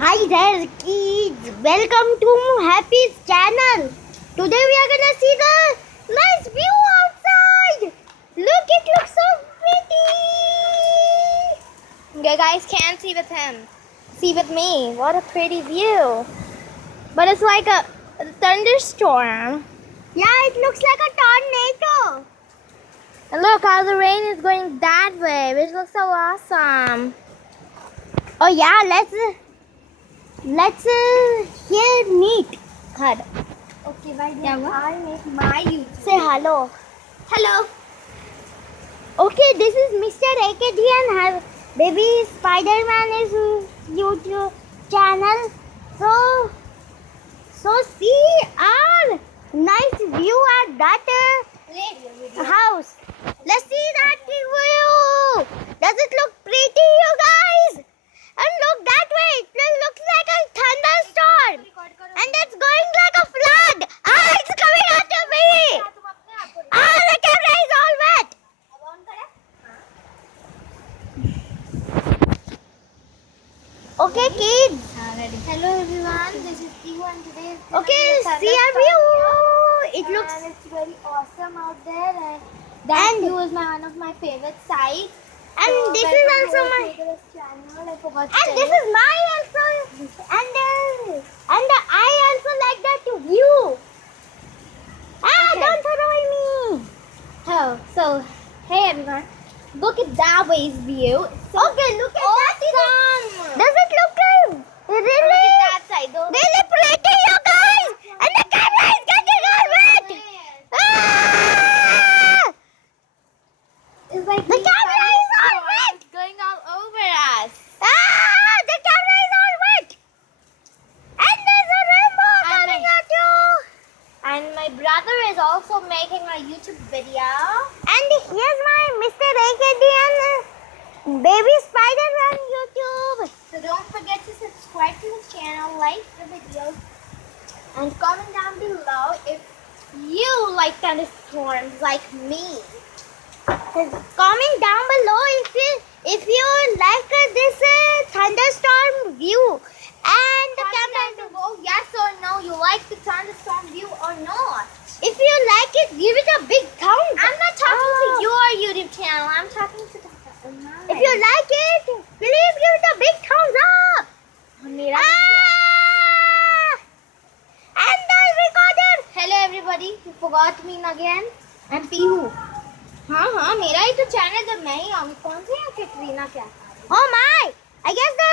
Hi there kids, welcome to Happy's channel. Today we are gonna see the nice view outside. Look, it looks so pretty. You guys can't see with him. See with me. What a pretty view. But it's like a thunderstorm. Yeah, it looks like a tornado. And look how the rain is going that way, which looks so awesome. Oh yeah, let's here meet her. Okay, why Yeah, what? I make my YouTube? Say hello. Hello. Okay, this is Mr. AKD and her baby Spider-Man is YouTube channel. So see our nice view at that house. Let's see that view. Does it look pretty, you guys? And look that way. It looks like a thunderstorm. And it's going like a flood. Ah, it's coming after me. Ah, the camera is all wet. Okay, kids. Hello everyone, this is Tihu and today is Okay, see our view. It and looks it's very awesome out there and that And- view is one of my favorite sites. and So, this welcome is to also our my favorite channel. I forgot to and tell this you. is my also and I also like that view. Ah, Okay. don't throw me. Oh, so hey everyone, look at that way's view. It's so Okay, look at awesome. Does it look Look really at that side. Those really pretty, you guys? And the camera is getting all wet. Ah! It's like The these camera is all thunderstorms wet. going all over us. Ah! The camera is all wet. And there's a rainbow And coming my- at you. And my brother is also making a YouTube video. And here's my Mr. AKD and baby Spider-Man YouTube. So don't forget to subscribe to his channel, like the videos, and comment down below if you like thunderstorms like me. Comment down below if you like this thunderstorm view and the Comment camera. down below yes or no, you like the thunderstorm view or not. If you like it, give it a big thumbs. I'm not talking up. to your YouTube channel. I'm talking to the If you like it, please give it a big thumbs up. मेरा Ah! And the recorder. Hello everybody, you forgot me again. I'm Pihu. हाँ मेरा ही तो channel जब मैं ही आऊँ कौन से यहाँ कैटरीना क्या Oh my! I guess the